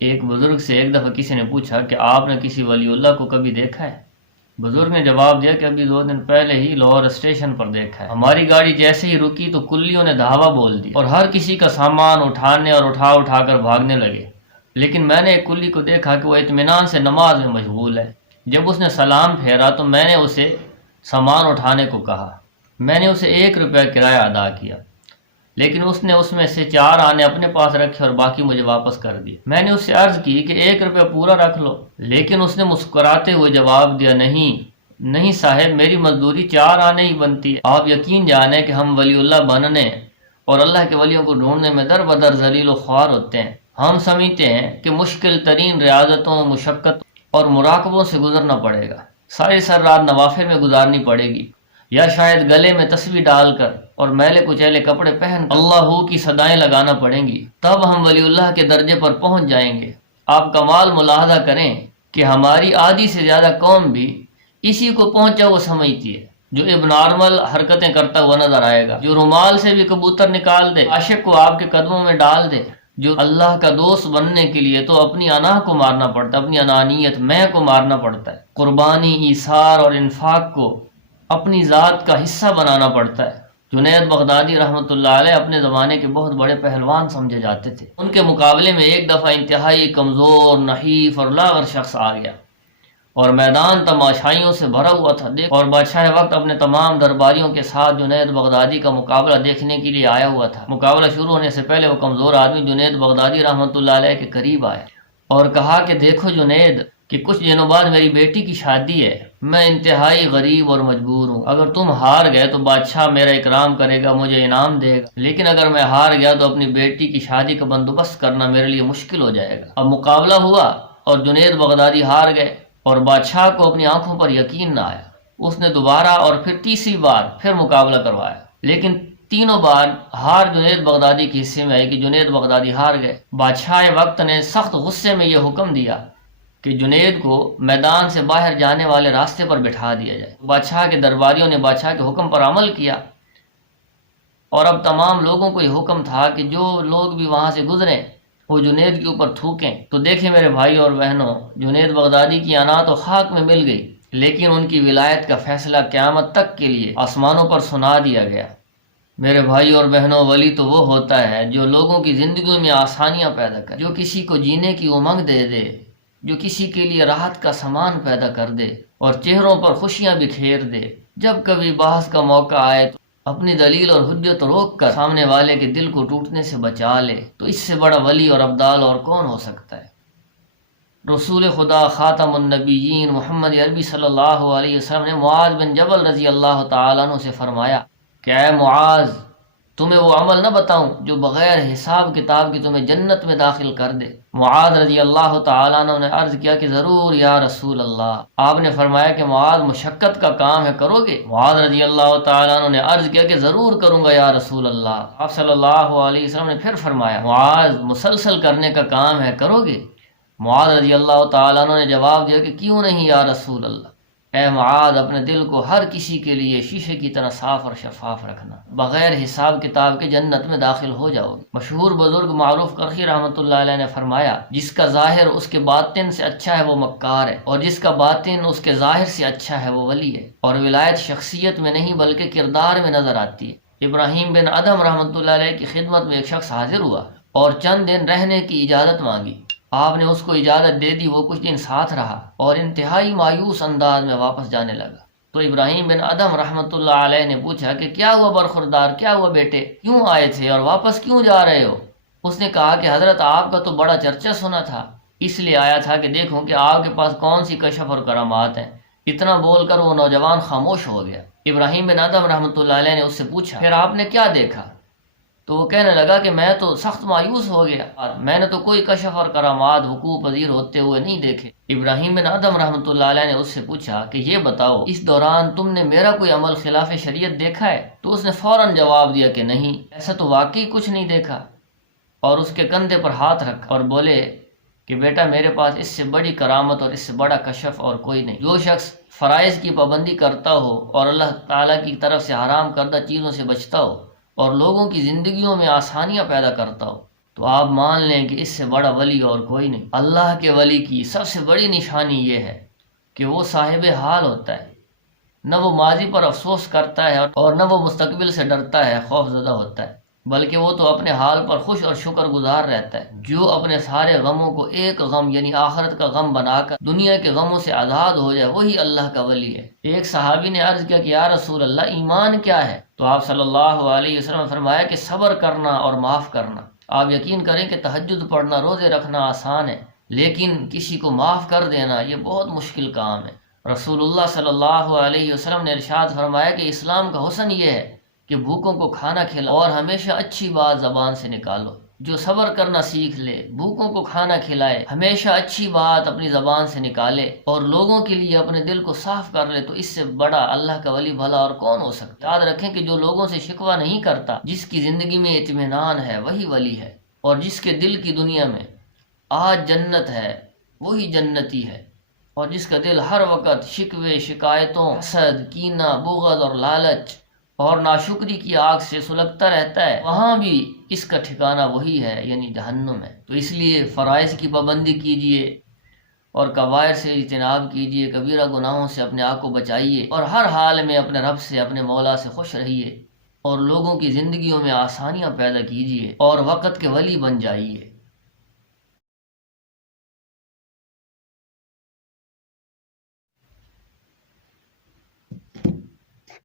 ایک بزرگ سے ایک دفعہ کسی نے پوچھا کہ آپ نے کسی ولی اللہ کو کبھی دیکھا ہے؟ بزرگ نے جواب دیا کہ ابھی 2 دن پہلے ہی لاہور اسٹیشن پر دیکھا ہے۔ ہماری گاڑی جیسے ہی رکی تو کلیوں نے دھاوا بول دیا اور ہر کسی کا سامان اٹھانے اور اٹھا کر بھاگنے لگے، لیکن میں نے ایک کلی کو دیکھا کہ وہ اطمینان سے نماز میں مشغول ہے۔ جب اس نے سلام پھیرا تو میں نے اسے سامان اٹھانے کو کہا۔ میں نے اسے 1 روپیہ کرایہ ادا کیا، لیکن اس نے اس میں سے 4 آنے اپنے پاس رکھے اور باقی مجھے واپس کر دیے۔ میں نے اس سے عرض کی کہ 1 روپیہ پورا رکھ لو، لیکن اس نے مسکراتے ہوئے جواب دیا، نہیں صاحب، میری مزدوری 4 آنے ہی بنتی ہے۔ آپ یقین جانیں کہ ہم ولی اللہ بننے اور اللہ کے ولیوں کو ڈھونڈنے میں در بدر ذلیل و خوار ہوتے ہیں۔ ہم سمجھتے ہیں کہ مشکل ترین ریاضتوں، مشقت اور مراقبوں سے گزرنا پڑے گا، ساری رات نوافل میں گزارنی پڑے گی، یا شاید گلے میں تسبیح ڈال کر اور میلے کچیلے کپڑے پہن اللہ کی صدائیں لگانا پڑیں گی، تب ہم ولی اللہ کے درجے پر پہنچ جائیں گے۔ آپ کمال ملاحظہ کریں کہ ہماری آدھی سے زیادہ قوم بھی اسی کو پہنچا وہ سمجھتی ہے، جو اب نارمل حرکتیں کرتا ہوا نظر آئے گا، جو رومال سے بھی کبوتر نکال دے، عاشق کو آپ کے قدموں میں ڈال دے۔ جو اللہ کا دوست بننے کے لیے تو اپنی انا کو مارنا پڑتا ہے، اپنی انانیت میں کو مارنا پڑتا ہے، قربانی، ایثار اور انفاق کو اپنی ذات کا حصہ بنانا پڑتا ہے۔ جنید بغدادی رحمۃ اللہ علیہ اپنے زمانے کے بہت بڑے پہلوان سمجھے جاتے تھے۔ ان کے مقابلے میں ایک دفعہ انتہائی کمزور، نحیف اور لاغر شخص آ گیا اور میدان تماشائیوں سے بھرا ہوا تھا، اور بادشاہ وقت اپنے تمام درباریوں کے ساتھ جنید بغدادی کا مقابلہ دیکھنے کے لیے آیا ہوا تھا۔ مقابلہ شروع ہونے سے پہلے وہ کمزور آدمی جنید بغدادی رحمۃ اللہ علیہ کے قریب آیا اور کہا کہ دیکھو جنید، کہ کچھ دنوں بعد میری بیٹی کی شادی ہے، میں انتہائی غریب اور مجبور ہوں، اگر تم ہار گئے تو بادشاہ میرا اکرام کرے گا، مجھے انعام دے گا، لیکن اگر میں ہار گیا تو اپنی بیٹی کی شادی کا بندوبست کرنا میرے لیے مشکل ہو جائے گا۔ اب مقابلہ ہوا اور جنید بغدادی ہار گئے اور بادشاہ کو اپنی آنکھوں پر یقین نہ آیا۔ اس نے دوبارہ اور پھر تیسری بار پھر مقابلہ کروایا، لیکن تینوں بار ہار جنید بغدادی کے حصے میں آئی کہ جنید بغدادی ہار گئے۔ بادشاہ وقت نے سخت غصے میں یہ حکم دیا کہ جنید کو میدان سے باہر جانے والے راستے پر بٹھا دیا جائے۔ بادشاہ کے درباریوں نے بادشاہ کے حکم پر عمل کیا، اور اب تمام لوگوں کو یہ حکم تھا کہ جو لوگ بھی وہاں سے گزریں وہ جنید کے اوپر تھوکیں۔ تو دیکھیں میرے بھائی اور بہنوں، جنید بغدادی کی انا تو خاک میں مل گئی، لیکن ان کی ولایت کا فیصلہ قیامت تک کے لیے آسمانوں پر سنا دیا گیا۔ میرے بھائی اور بہنوں، ولی تو وہ ہوتا ہے جو لوگوں کی زندگیوں میں آسانیاں پیدا کرے، جو کسی کو جینے کی امنگ دے دے، جو کسی کے لیے راحت کا سامان پیدا کر دے اور چہروں پر خوشیاں بکھیر دے۔ جب کبھی بحث کا موقع آئے تو اپنی دلیل اور حجت روک کر سامنے والے کے دل کو ٹوٹنے سے بچا لے، تو اس سے بڑا ولی اور ابدال اور کون ہو سکتا ہے؟ رسول خدا خاتم النبیین محمد عربی صلی اللہ علیہ وسلم نے معاذ بن جبل رضی اللہ تعالیٰ عنہ سے فرمایا کہ اے معاذ، تمہیں وہ عمل نہ بتاؤں جو بغیر حساب کتاب کی تمہیں جنت میں داخل کر دے؟ معاذ رضی اللہ تعالیٰ عنہ نے عرض کیا کہ ضرور یا رسول اللہ۔ آپ نے فرمایا کہ معاذ، مشقت کا کام ہے، کرو گے؟ معاذ رضی اللہ تعالیٰ عنہ نے عرض کیا کہ ضرور کروں گا یا رسول اللہ۔ آپ صلی اللہ علیہ وسلم نے پھر فرمایا معاذ، مسلسل کرنے کا کام ہے، کرو گے؟ معاذ رضی اللہ تعالیٰ عنہ نے جواب دیا کہ کیوں نہیں یا رسول اللہ۔ اے معاذ، اپنے دل کو ہر کسی کے لیے شیشے کی طرح صاف اور شفاف رکھنا، بغیر حساب کتاب کے جنت میں داخل ہو جاؤ گے۔ مشہور بزرگ معروف کرخی رحمۃ اللہ علیہ نے فرمایا، جس کا ظاہر اس کے باطن سے اچھا ہے وہ مکار ہے، اور جس کا باطن اس کے ظاہر سے اچھا ہے وہ ولی ہے۔ اور ولایت شخصیت میں نہیں بلکہ کردار میں نظر آتی ہے۔ ابراہیم بن ادم رحمۃ اللہ علیہ کی خدمت میں ایک شخص حاضر ہوا اور چند دن رہنے کی اجازت مانگی۔ آپ نے اس کو اجازت دے دی، وہ کچھ دن ساتھ رہا اور انتہائی مایوس انداز میں واپس جانے لگا۔ تو ابراہیم بن ادم رحمۃ اللہ علیہ نے پوچھا کہ کیا ہوا برخوردار، کیا ہوا بیٹے، کیوں آئے تھے اور واپس کیوں جا رہے ہو؟ اس نے کہا کہ حضرت، آپ کا تو بڑا چرچا سنا تھا، اس لیے آیا تھا کہ دیکھوں کہ آپ کے پاس کون سی کشف اور کرامات ہیں۔ اتنا بول کر وہ نوجوان خاموش ہو گیا۔ ابراہیم بن ادم رحمۃ اللہ علیہ نے اس سے پوچھا پھر آپ نے کیا دیکھا؟ تو وہ کہنے لگا کہ میں تو سخت مایوس ہو گیا، میں نے تو کوئی کشف اور کرامات وقوع پذیر ہوتے ہوئے نہیں دیکھے۔ ابراہیم بن ادم رحمۃ اللہ علیہ نے اس سے پوچھا کہ یہ بتاؤ، اس دوران تم نے میرا کوئی عمل خلاف شریعت دیکھا ہے؟ تو اس نے فوراً جواب دیا کہ نہیں، ایسا تو واقعی کچھ نہیں دیکھا، اور اس کے کندھے پر ہاتھ رکھا اور بولے کہ بیٹا، میرے پاس اس سے بڑی کرامت اور اس سے بڑا کشف اور کوئی نہیں۔ جو شخص فرائض کی پابندی کرتا ہو اور اللہ تعالیٰ کی طرف سے حرام کردہ چیزوں سے بچتا ہو اور لوگوں کی زندگیوں میں آسانیاں پیدا کرتا ہو، تو آپ مان لیں کہ اس سے بڑا ولی اور کوئی نہیں۔ اللہ کے ولی کی سب سے بڑی نشانی یہ ہے کہ وہ صاحب حال ہوتا ہے، نہ وہ ماضی پر افسوس کرتا ہے اور نہ وہ مستقبل سے ڈرتا ہے، خوف زدہ ہوتا ہے، بلکہ وہ تو اپنے حال پر خوش اور شکر گزار رہتا ہے۔ جو اپنے سارے غموں کو ایک غم یعنی آخرت کا غم بنا کر دنیا کے غموں سے آزاد ہو جائے، وہی اللہ کا ولی ہے۔ ایک صحابی نے عرض کیا کہ یا رسول اللہ، ایمان کیا ہے؟ تو آپ صلی اللہ علیہ وسلم نے فرمایا کہ صبر کرنا اور معاف کرنا۔ آپ یقین کریں کہ تہجد پڑھنا، روزے رکھنا آسان ہے، لیکن کسی کو معاف کر دینا یہ بہت مشکل کام ہے۔ رسول اللہ صلی اللہ علیہ وسلم نے ارشاد فرمایا کہ اسلام کا حسن یہ ہے کہ بھوکوں کو کھانا کھلاؤ اور ہمیشہ اچھی بات زبان سے نکالو۔ جو صبر کرنا سیکھ لے، بھوکوں کو کھانا کھلائے، ہمیشہ اچھی بات اپنی زبان سے نکالے اور لوگوں کے لیے اپنے دل کو صاف کر لے، تو اس سے بڑا اللہ کا ولی بھلا اور کون ہو سکتا ہے۔ یاد رکھیں کہ جو لوگوں سے شکوہ نہیں کرتا، جس کی زندگی میں اطمینان ہے، وہی ولی ہے، اور جس کے دل کی دنیا میں آج جنت ہے وہی جنتی ہے، اور جس کا دل ہر وقت شکوے، شکایتوں، حسد، کینہ، بغض اور لالچ اور ناشکری کی آگ سے سلگتا رہتا ہے، وہاں بھی اس کا ٹھکانہ وہی ہے، یعنی جہنم ہے۔ تو اس لیے فرائض کی پابندی کیجیے اور کبائر سے اجتناب کیجیے، کبیرہ گناہوں سے اپنے آپ کو بچائیے، اور ہر حال میں اپنے رب سے، اپنے مولا سے خوش رہیے، اور لوگوں کی زندگیوں میں آسانیاں پیدا کیجیے اور وقت کے ولی بن جائیے۔